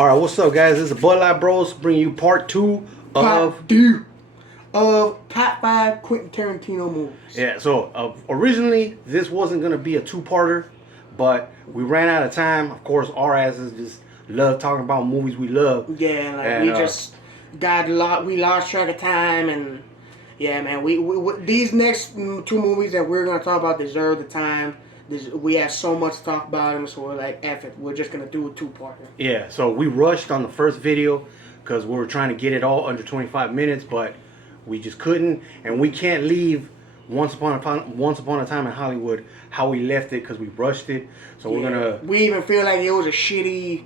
All right, what's up, guys? This is Bud Light Bros bringing you part two of top 5 Quentin Tarantino movies. Yeah. So originally this wasn't gonna be a two-parter, but we ran out of time. Of course, our asses just love talking about movies we love. Yeah, like we just we lost track of time, and yeah, man, we these next two movies that we're gonna talk about deserve the time. We have so much to talk about them, so we're like, F it, we're just gonna do a two-parter. Yeah. So we rushed on the first video because we were trying to get it all under 25 minutes, but we just couldn't, and we can't leave Once Upon a Time in Hollywood how we left it because we rushed it. So we're gonna. We even feel like it was a shitty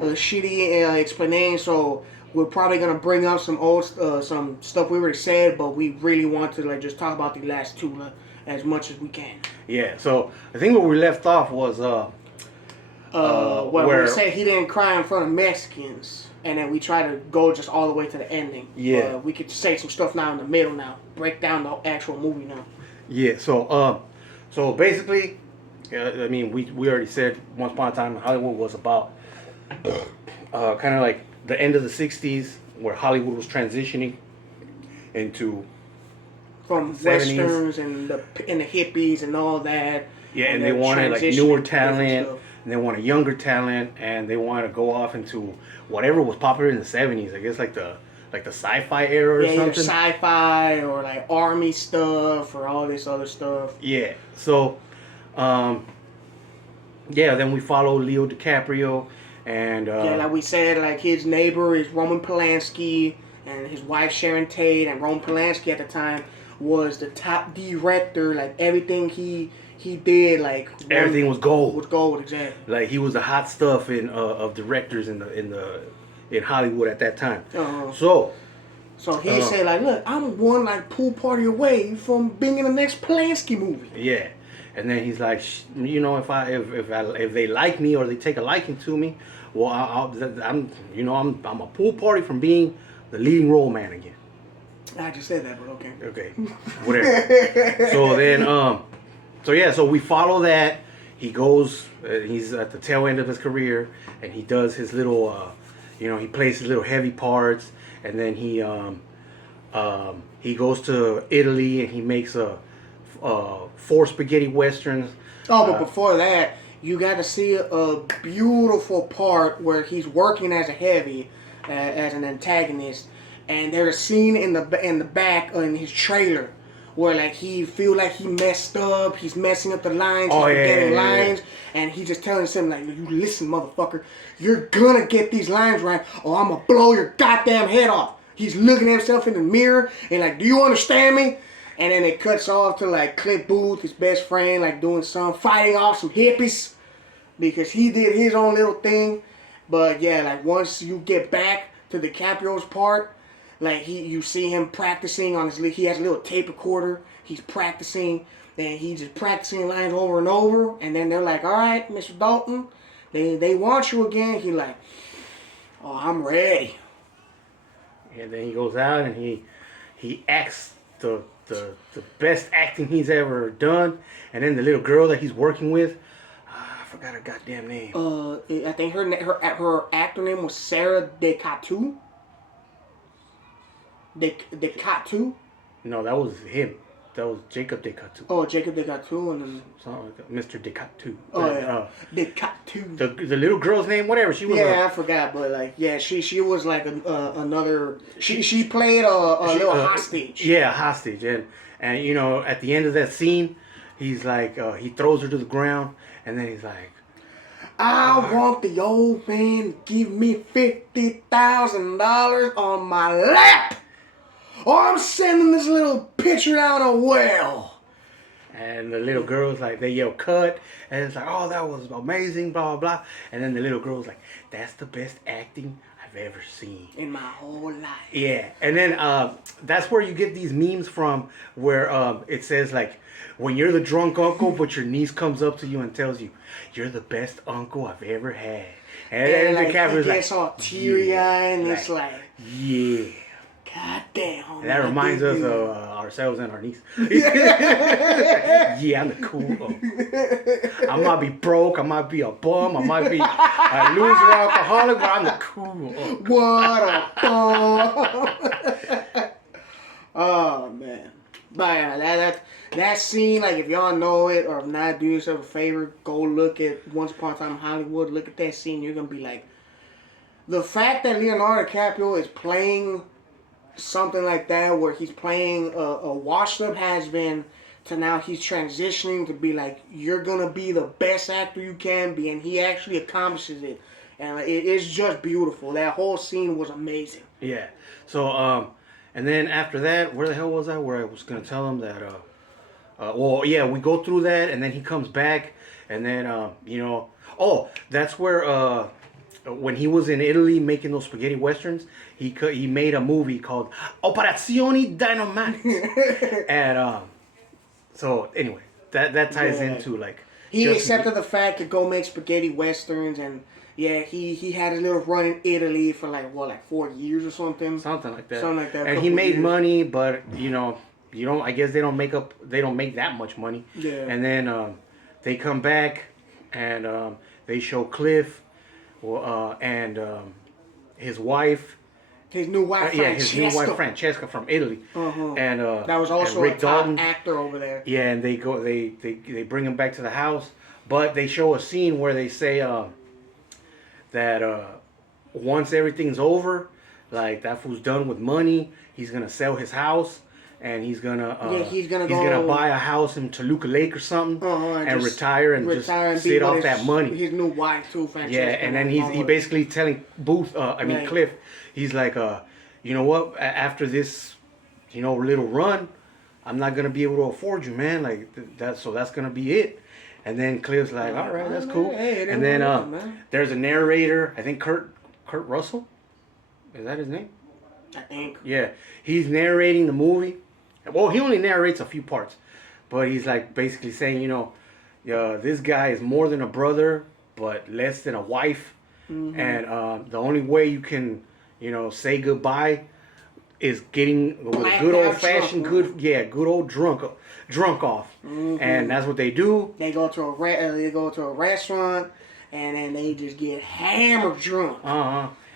explanation. So we're probably gonna bring up some old some stuff we already said, but we really want to like just talk about the last two as much as we can. Yeah. So I think where we left off was where we say he didn't cry in front of Mexicans, and then we try to go just all the way to the ending. Yeah. We could say some stuff now in the middle now. Break down the actual movie now. Yeah. So basically, I mean, we already said Once Upon a Time in Hollywood was about kind of like the end of the '60s, where Hollywood was transitioning into from 70s. Westerns and the hippies and all that. Yeah, and they wanted like newer talent, and they wanted younger talent, and they wanted to go off into whatever was popular in the '70s. I guess like the sci-fi era or something. Either sci-fi or like army stuff or all this other stuff. Yeah. So, then we follow Leo DiCaprio, and like we said, like his neighbor is Roman Polanski, and his wife Sharon Tate, and Roman Polanski at the time was the top director. Like everything he did, like everything was gold. Was gold, exactly. Like he was the hot stuff of directors in Hollywood at that time. So he said like, look, I'm one like pool party away from being in the next Polanski movie. Yeah, and then he's like, if they like me or they take a liking to me, well, I'm a pool party from being the leading role man again. I just said that, but okay. Okay, whatever. So then, so we follow that. He goes, he's at the tail end of his career, and he does his little, he plays his little heavy parts, and then he goes to Italy and he makes 4 spaghetti westerns. But before that, you got to see a beautiful part where he's working as a heavy, as an antagonist. And there's a scene in the back in his trailer where like he feel like he messed up, he's messing up the lines, he's forgetting lines, and he just telling him like, you listen, motherfucker, you're gonna get these lines right, or I'm gonna blow your goddamn head off. He's looking at himself in the mirror and like, do you understand me? And then it cuts off to like Cliff Booth, his best friend, like doing fighting off some hippies because he did his own little thing. But yeah, like once you get back to DiCaprio's part, like you see him practicing on he has a little tape recorder. He's practicing, and he's just practicing lines over and over. And then they're like, "All right, Mr. Dalton, they want you again." He's like, "Oh, I'm ready." And then he goes out and he acts the best acting he's ever done. And then the little girl that he's working with, I forgot her goddamn name. I think her actor name was Sarah DeCatu. DeCatu? No, that was him. That was Jacob DeCatu. Oh, Jacob DeCatu, and then something like that. Mr. DeCatu. Oh yeah, DeCatu. The little girl's name, whatever. She was. Yeah, I forgot, but like, yeah, she was like another. She played a little hostage. Yeah, hostage, and at the end of that scene, he's like, he throws her to the ground, and then he's like, I want the old man to give me $50,000 on my lap, or I'm sending this little pitcher down a well. And the little girl's like, they yell cut, and it's like, oh, that was amazing, blah, blah, blah. And then the little girl's like, that's the best acting I've ever seen in my whole life. Yeah, and then that's where you get these memes from, where it says like, when you're the drunk uncle, but your niece comes up to you and tells you, you're the best uncle I've ever had. And like, he gets all teary-eyed, and it's like, yeah. God damn, Oh, And that man, reminds they us do. of ourselves and our niece. Yeah, I'm the cool uncle. I might be broke, I might be a bum, I might be a loser alcoholic, but I'm the cool uncle. What a bum. Oh man. But yeah, that scene, like if y'all know it or if not, do yourself a favor, go look at Once Upon a Time in Hollywood. Look at that scene. You're gonna be like, the fact that Leonardo DiCaprio is playing something like that, where he's playing a washed up has been, to now he's transitioning to be like, you're gonna be the best actor you can be, and he actually accomplishes it, and it's just beautiful. That whole scene was amazing. Yeah. So, and then after that, where the hell was I? Where I was gonna tell him that, well, yeah, we go through that, and then he comes back, and then, oh, that's where, when he was in Italy making those spaghetti westerns, he made a movie called Operazioni Dynamite, and so anyway, that ties into like he just- accepted the fact to go make spaghetti westerns, and yeah, he had a little run in Italy for like 4 years or something. something like that. Something like that. And he made money, but you don't. I guess they don't make that much money. Yeah. And then they come back, and they show Cliff, and his wife. His new wife, His new wife Francesca from Italy. Uh-huh. And that was also Rick a top Dalton. actor over there. Yeah, and they bring him back to the house, but they show a scene where they say that once everything's over, like that fool's done with money, he's gonna sell his house, and he's gonna buy a house in Toluca Lake or something, and retire and just sit off that money. His new wife too, Francesca. Yeah, and then he basically telling Cliff, he's like, you know what? After this, little run, I'm not gonna be able to afford you, man. Like that's gonna be it. And then Cliff's like, all right, that's cool. Hey, and then there's a narrator. I think Kurt Russell. Is that his name? I think. Yeah, he's narrating the movie. Well, he only narrates a few parts, but he's like basically saying, this guy is more than a brother, but less than a wife. Mm-hmm. And the only way you can, say goodbye is getting with a good old fashioned, good old drunk off. Mm-hmm. And that's what they do. They go to a restaurant, and then they just get hammered drunk.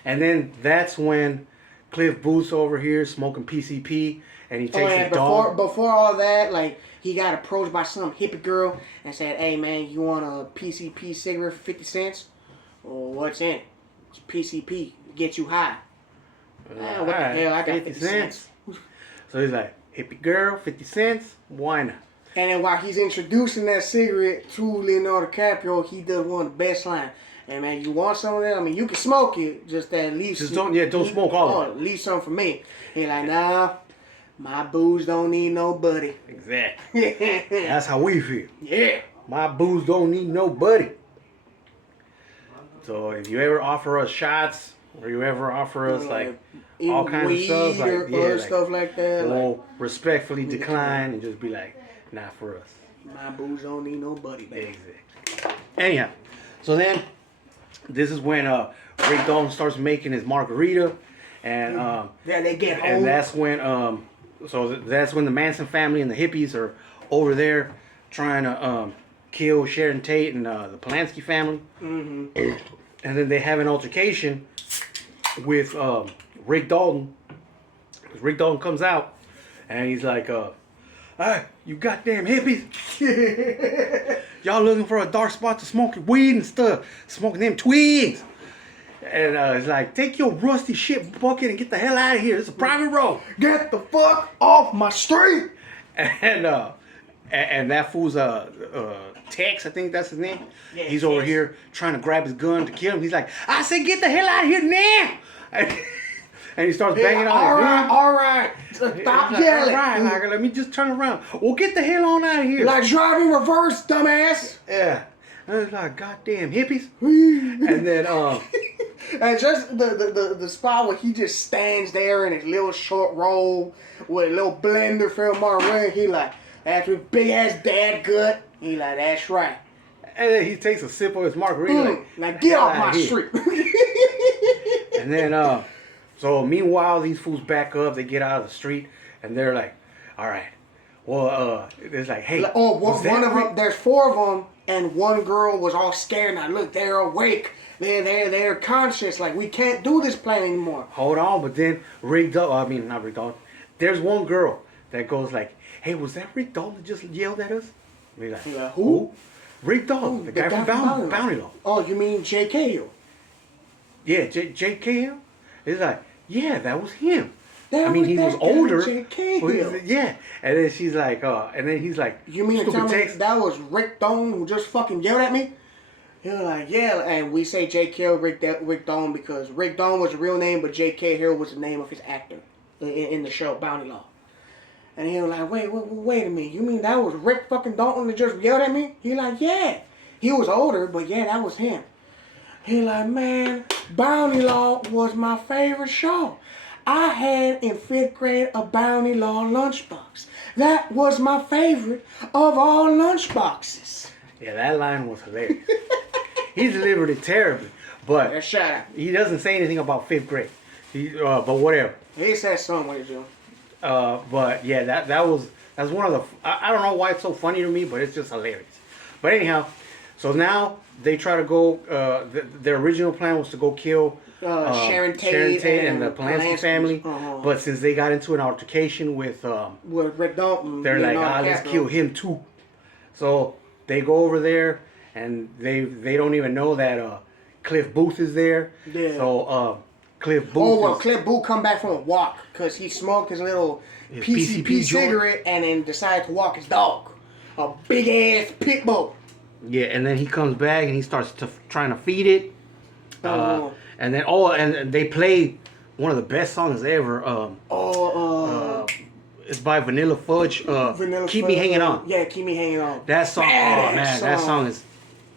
And then that's when Cliff Booth's over here smoking PCP, and he takes his dog. Before all that, like, he got approached by some hippie girl and said, "Hey man, you want a PCP cigarette for 50 cents? Well, what's in it? It's PCP. Get you high." What the hell? I got 50 cents. So he's like, hippie girl, 50 cents? Why not? And then while he's introducing that cigarette to Leonardo DiCaprio, he does one of the best lines. Hey man, you want some of that? I mean, you can smoke it, just that leave. Just don't smoke all of it. Leave some for me. He's like, nah, my booze don't need nobody. Exactly. That's how we feel. Yeah. My booze don't need nobody. So if you ever offer us shots, or you ever offer us like all kinds of stuff, or stuff like that, we'll respectfully decline and just be like, not for us. My booze don't need nobody, baby. Exactly. Anyhow, so then this is when Rick Dalton starts making his margarita, and they get home, and that's when that's when the Manson family and the hippies are over there trying to kill Sharon Tate and the Polanski family. Mm-hmm. And then they have an altercation with Rick Dalton. Rick Dalton comes out and he's like, "Hey, you goddamn hippies! Y'all looking for a dark spot to smoke your weed and stuff, smoking them twigs." And it's like, "Take your rusty shit bucket and get the hell out of here. It's a private road. Get the fuck off my street." And that fool's Tex, I think that's his name. Yeah, he's over here trying to grab his gun to kill him. He's like, "I said, get the hell out of here now!" And he starts banging on his gun. All right, stop yelling. All right, let me just turn around. Well, get the hell on out of here. Like driving reverse, dumbass. Yeah. And it's like, goddamn hippies. And then and just the spot where he just stands there in his little short robe with a little blender filled margarita. He like, that's with big ass dad gut. He like, that's right. And then he takes a sip of his margarita. Like get off my street. And then So meanwhile, these fools back up. They get out of the street, and they're like, "All right, well, it's like, hey, Oh, was that one of Rick-" them. There's four of them, and one girl was all scared. Now look, they're awake. They're conscious. Like we can't do this plan anymore. Hold on, but then not Rick Dalton. There's one girl that goes like, "Hey, was that Rick Dalton that just yelled at us?" We're like, Who? Rick Dalton, the guy from Bounty Law. Oh, you mean J.K.? Yeah, J.K. It's like, yeah, that was him. That I mean, he was that guy, older. J.K. but yeah, and then she's like, and then he's like, You mean to tell stupid me text. that was Rick Dalton who just fucking yelled at me? He was like, yeah, and we say J.K. Rick Dalton because Rick Dalton was the real name, but J.K. Hill was the name of his actor in the show Bounty Law. And he was like, wait a minute, you mean that was Rick fucking Dalton that just yelled at me? He like, yeah, he was older, but yeah, that was him. He like, man, Bounty Law was my favorite show. I had in 5th grade a Bounty Law lunchbox. That was my favorite of all lunchboxes. Yeah, that line was hilarious. He delivered it terribly, but Shut up. he doesn't say anything about 5th grade. But whatever. He said somewhere, Joe. But yeah, that's one of the. I don't know why it's so funny to me, but it's just hilarious. But anyhow, so now they try to go. Their original plan was to go kill Sharon Tate and the Polanski family. But since they got into an altercation with Rick Dalton, they're like, let's kill him too. So they go over there, and they don't even know that Cliff Booth is there. Yeah. So Cliff Booth. Oh well, Cliff Booth come back from a walk because he smoked his little PCP cigarette and then decided to walk his dog, a big ass pit bull. Yeah, and then he comes back and he starts trying to feed it. And then and they play one of the best songs ever. It's by Vanilla Fudge. Keep Me Hanging On. Yeah, Keep Me Hanging On. That song, that song is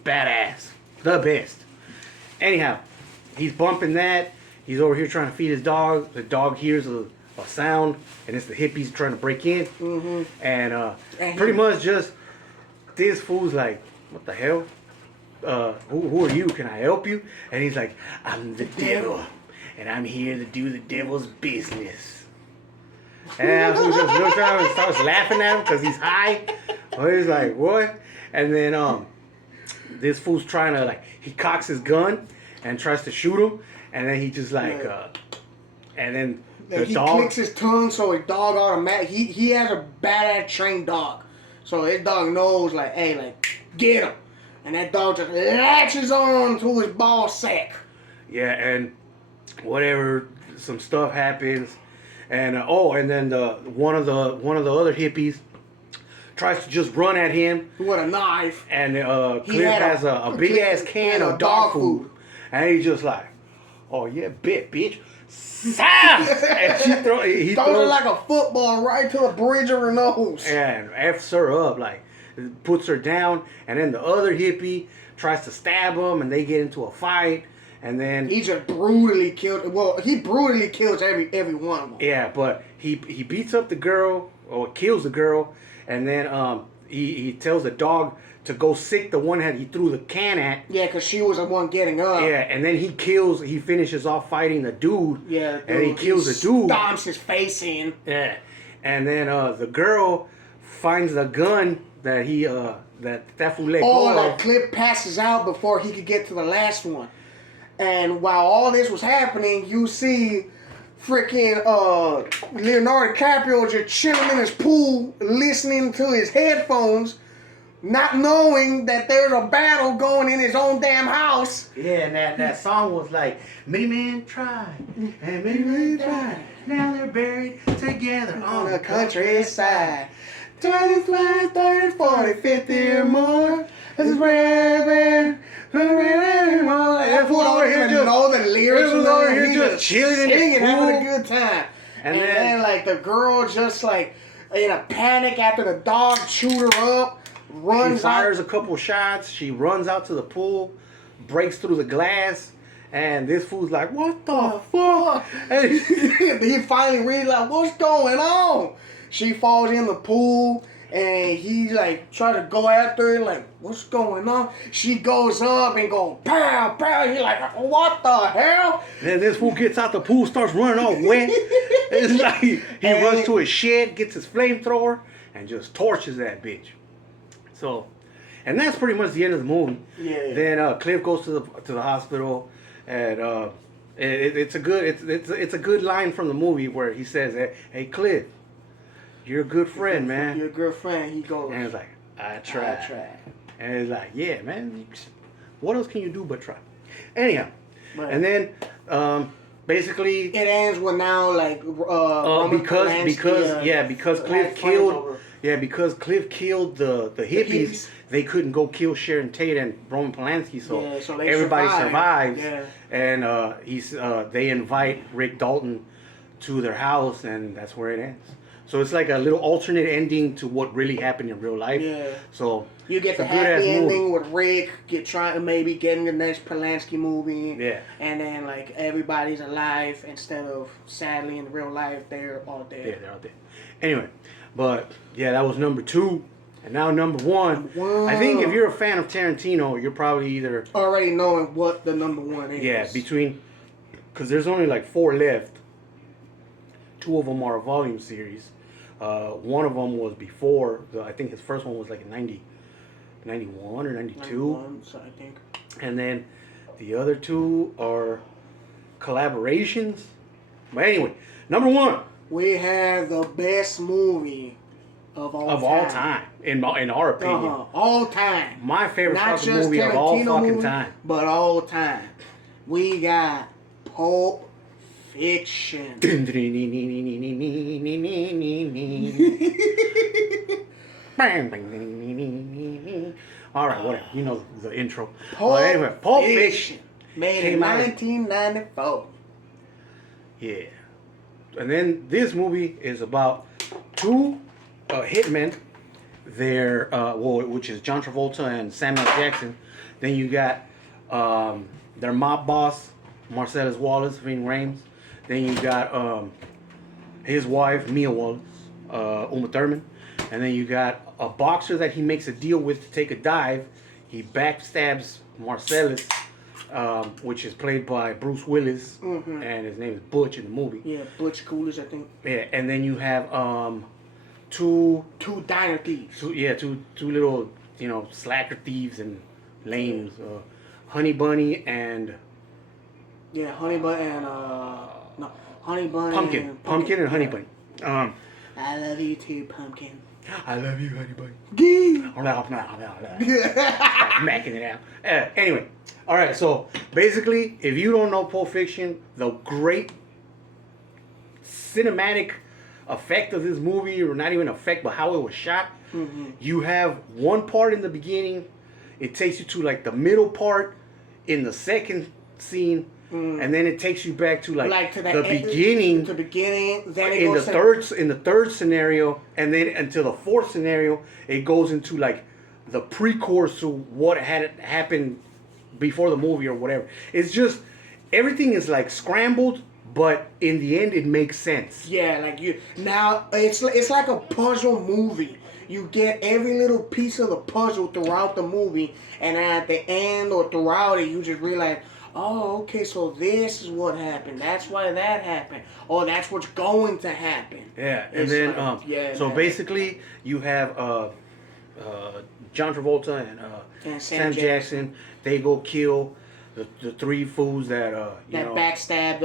badass. The best. Anyhow, he's bumping that. He's over here trying to feed his dog. The dog hears a sound, and it's the hippies trying to break in. Mm-hmm. And pretty much just, this fool's like, what the hell? Who are you? Can I help you? And he's like, I'm the devil, and I'm here to do the devil's business. And he just looks at him and starts laughing at him because he's high. Or he's like, what? And then this fool's trying to, like, he cocks his gun and tries to shoot him. And then he just like, and then the dog. He clicks his tongue so his dog automatic. He has a badass trained dog. So his dog knows, like, hey, like, get him. And that dog just latches on to his ball sack. Yeah, and whatever, some stuff happens. And and then one of the other hippies tries to just run at him with a knife. And Cliff has a big ass can of dog food. And he's just like, oh yeah, bitch. And he throws it like a football right to the bridge of her nose. And F's her up, like puts her down. And then the other hippie tries to stab him, and they get into a fight. And then he just brutally killed. Well, he brutally kills every one of them. Yeah, but he beats up the girl or kills the girl, and then he tells the dog to go sick the one that he threw the can at. Yeah, because she was the one getting up. Yeah, and then he finishes off fighting the dude. Yeah, and he kills the dude. Stomps his face in. Yeah, and then the girl finds the gun that that fool let go of. Like Cliff passes out before he could get to the last one. And while all this was happening, you see freaking Leonardo DiCaprio just chilling in his pool, listening to his headphones, not knowing that there's a battle going in his own damn house. Yeah, and that song was like, many men tried, and many men died. Now they're buried together on the countryside. 25, 30, 40, 50 or more. This is where that fool don't even know the lyrics. He's just chilling and having a good time. And then like the girl just like in a panic after the dog chewed her up. She fires a couple shots. She runs out to the pool, breaks through the glass, and this fool's like, "What the fuck?" And he finally realized what's going on. She falls in the pool, and he like try to go after her, like, what's going on? She goes up and go pow pow. He like, what the hell? Then this fool gets out the pool, starts running all wet. It's like he runs to his shed, gets his flamethrower, and just torches that bitch. So, and that's pretty much the end of the movie. Yeah. Then Cliff goes to the hospital, and it's a good line from the movie where he says, "Hey Cliff, you're a good friend, man. You're a good friend." He goes, and it's like, I tried. And it's like, yeah, man. What else can you do but try? Anyhow, right. And then basically it ends with now like because Cliff killed the hippies. They couldn't go kill Sharon Tate and Roman Polanski, so everybody survives. Yeah. And they invite Rick Dalton to their house, and that's where it ends. So it's like a little alternate ending to what really happened in real life. Yeah. So you get the happy ending with Rick getting the next Polanski movie. Yeah. And then like everybody's alive instead of sadly in real life they're all dead. Yeah, they're all dead. Anyway, but yeah, that was number 2. And now number one. I think if you're a fan of Tarantino, you're probably either already knowing what the number 1 is. Yeah, because there's only like 4 left. 2 of them are a volume series. One of them was before. I think his first one was like in 91 or 92. 91, so I think. And then the other 2 are collaborations. But anyway, number 1. We have the best movie of all time. In our opinion. All time. My favorite Not fucking just movie of all Tarantino fucking movie, time. but all time. We got Pulp Fiction. All right, whatever. You know the intro. Pulp Fiction. Made in 1994. Yeah. And then this movie is about 2 hitmen. They're which is John Travolta and Samuel Jackson. Then you got their mob boss, Marcellus Wallace, Ving Rhames. Then you got his wife, Mia Wallace, Uma Thurman. And then you got a boxer that he makes a deal with to take a dive. He backstabs Marcellus, which is played by Bruce Willis, and his name is Butch in the movie. Yeah, Butch Coolidge, I think. Yeah, and then you have two diner thieves. Two little slacker thieves and lames. Honey Bunny and Honey Bunny and Honey Bunny. Pumpkin and Honey Bunny. I love you too, Pumpkin. I love you, Honey Bunny. Gee. Macking it out. Anyway, all right. So basically, if you don't know Pulp Fiction, the great cinematic effect of this movie, or not even effect, but how it was shot. You have one part in the beginning. It takes you to like the middle part in the second scene. And then it takes you back to the beginning. To the beginning. Then it in goes the third scenario, and then until the 4th scenario, it goes into like the pre-course to what had happened before the movie or whatever. It's just everything is like scrambled, but in the end, it makes sense. Yeah, it's like a puzzle movie. You get every little piece of the puzzle throughout the movie, and at the end or throughout it, you just realize, oh, okay, so this is what happened. That's why that happened. Oh, that's what's going to happen. Yeah, and then so basically you have John Travolta and Sam Jackson. They go kill the 3 fools that backstabbed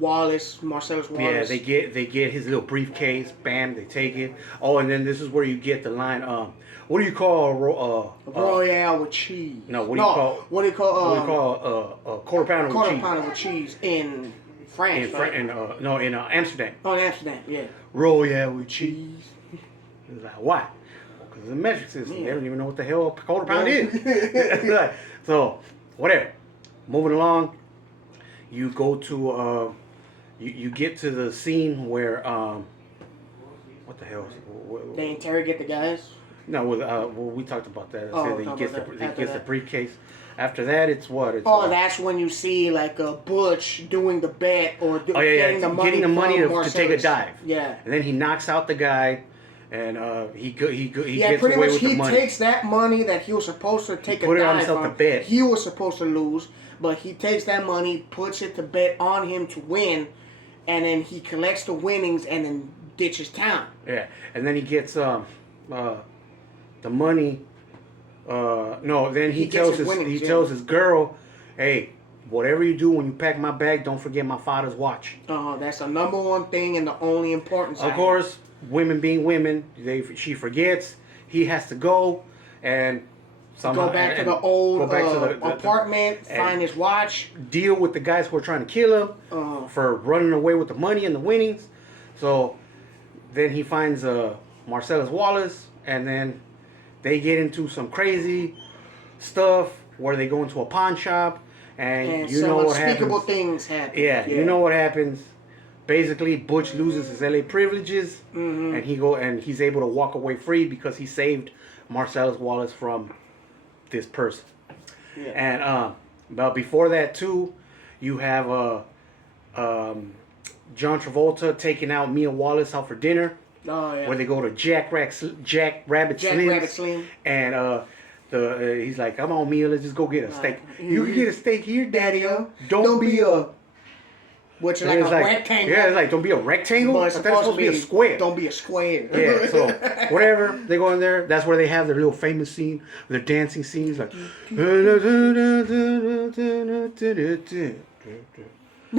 Marcellus Wallace. Yeah, they get his little briefcase. Bam, they take it. Oh, and then this is where you get the line. What do you call Royale with cheese? No, what do you call a quarter pounder with cheese? Quarter pounder with cheese in France. In Amsterdam. Oh, in Amsterdam, yeah. Royale with cheese. It's like, why? Because it's a metric system. Yeah. They don't even know what the hell a quarter pound is. So, whatever. Moving along, you go to you get to the scene where what the hell? They interrogate the guys. No, we talked about that. He gets the briefcase. After that, it's what? That's when you see like Butch doing the bet or getting the money to take a dive. Yeah. And then he knocks out the guy, and he Yeah, gets pretty away much with the he money. takes that money that he was supposed to take put a it on dive himself to on. bet. He was supposed to lose, but he takes that money, puts it to bet on him to win, and then he collects the winnings and then ditches town. Yeah, and then he gets the money. No, then he tells tells his girl, "Hey, whatever you do when you pack my bag, don't forget my father's watch." That's the number one thing and the only importance. Of course, women being women, she forgets. He has to go and somehow go back to the old apartment, find his watch, deal with the guys who are trying to kill him for running away with the money and the winnings. So then he finds Marcellus Wallace, and then they get into some crazy stuff where they go into a pawn shop, and you know what happens. Unspeakable things happen. Yeah, you know what happens. Basically, Butch loses his LA privileges, and he's able to walk away free because he saved Marcellus Wallace from this person. Yeah. And but before that too, you have John Travolta taking out Mia Wallace out for dinner. Oh yeah. Where they go to Jack Rabbit Slim, and he's like, "Come on, Mia, let's just go get a steak. You can get a steak here, Daddy. Don't be a." Which is like a rectangle. Yeah, it's like, don't be a rectangle. But it's supposed to be a square. Don't be a square. Yeah, so whatever. They go in there. That's where they have their little famous scene, their dancing scenes. Like,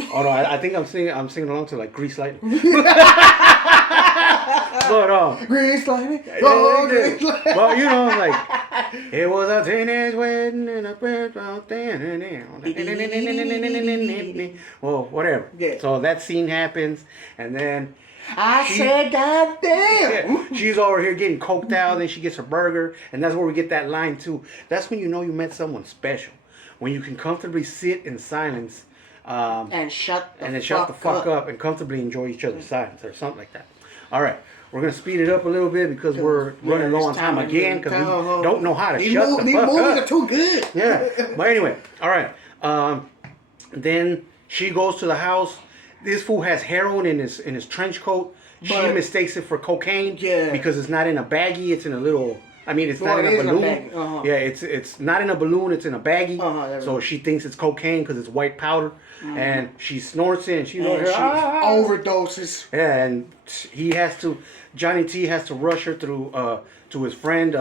oh no, I think I'm singing along to like Grease Lightning. But Grease Lightning. Well, you know, like it was a teenage wedding and a well, whatever. Yeah. So that scene happens, and then I said, "God damn!" Yeah, she's over here getting coked out, then she gets her burger, and that's where we get that line too. That's when you know you met someone special, when you can comfortably sit in silence. And shut the fuck up and comfortably enjoy each other's silence or something like that. All right, we're gonna speed it up a little bit because we're running low on time again because we don't know how to shut the fuck up. These movies are too good. Yeah, but anyway, all right. Then she goes to the house. This fool has heroin in his trench coat. She mistakes it for cocaine. Yeah. Because it's not in a baggie. It's in a little. I mean, it's not in a balloon. Yeah, it's not in a balloon. It's in a baggie. So she thinks it's cocaine because it's white powder, and she snorts it, and she overdoses. Yeah, and Johnny T has to rush her through to his friend.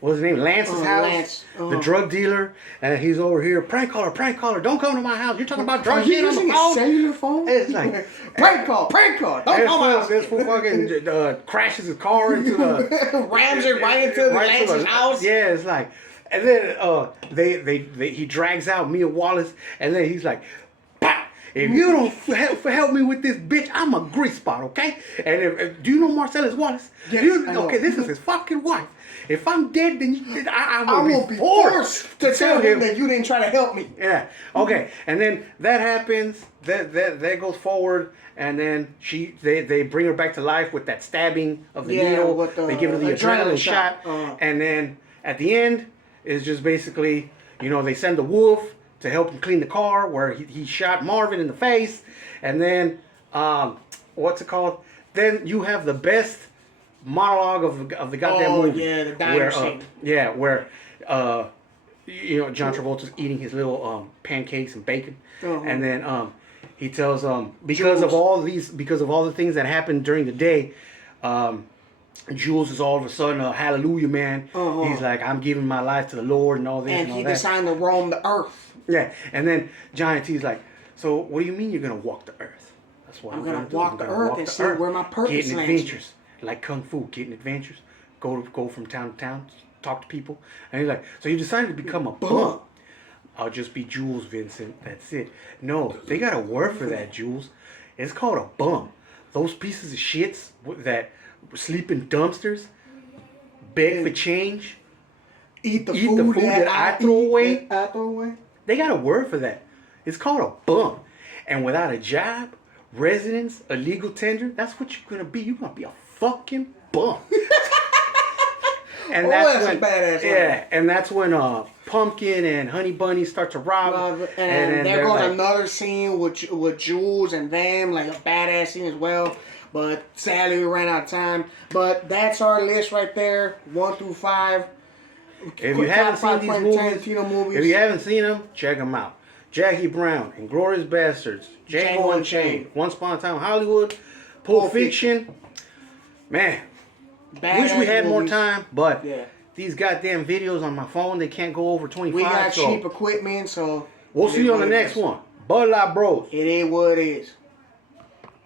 What's his name? Lance's house. Lance. The drug dealer, and he's over here. Prank caller. Don't come to my house. You're talking about drug shit on the phone. Cellular phone. It's like prank call. Don't come to my house. This fool fucking crashes his car into the rams it right into Lance's house. Yeah, it's like, and then he drags out Mia Wallace, and then he's like, "Bah! If you don't help me with this bitch, I'm a grease spot, okay? And if do you know Marcellus Wallace? Yes, okay, this is his fucking wife. If I'm dead, then I will be forced to tell him that you didn't try to help me." Yeah. Okay. And then that happens. That goes forward, and then they bring her back to life with that stabbing of the needle. They give her the adrenaline shot, and then at the end is just basically, they send the wolf to help him clean the car where he shot Marvin in the face, and then what's it called? Then you have the best monologue of the goddamn movie. Yeah, the diner scene. Yeah, where John Travolta's eating his little pancakes and bacon, and then he tells because of all the things that happened during the day, Jules is all of a sudden a hallelujah man. He's like, I'm giving my life to the Lord and all this and all that. And he decided to roam the earth. Yeah, and then Johnny T's like, so what do you mean you're gonna walk the earth? That's what I'm gonna walk the earth and see where my purpose lands. Getting adventures, like kung fu, getting adventures. Go from town to town, talk to people. And he's like, so you decided to become a bum? I'll just be Jules, Vincent. That's it. No, they got a word for that, Jules. It's called a bum. Those pieces of shits that sleep in dumpsters, beg for change, eat the food that I throw away. They got a word for that. It's called a bum. And without a job, residence, a legal tender, that's what you're gonna be. You're gonna be a fucking bum. And Oh, that's that's a when, badass yeah, and that's when Pumpkin and Honey Bunny start to rob. And then there they're goes like, another scene with Jules and them, like a badass scene as well. But sadly, we ran out of time. But that's our list right there, 1 through 5. if you haven't seen these Quentin movies, Tarantino movies. if you haven't seen them, check them out. Jackie Brown, Inglourious Bastards, Django Unchained, Once Upon a Time in Hollywood, Pulp Fiction. Man, Badass wish we had more movies. time, but Yeah. these goddamn videos on my phone, they can't go over 25. We got so cheap equipment, so we'll see you on the it is next what it one. Bud Light Bros. is. It is what it is.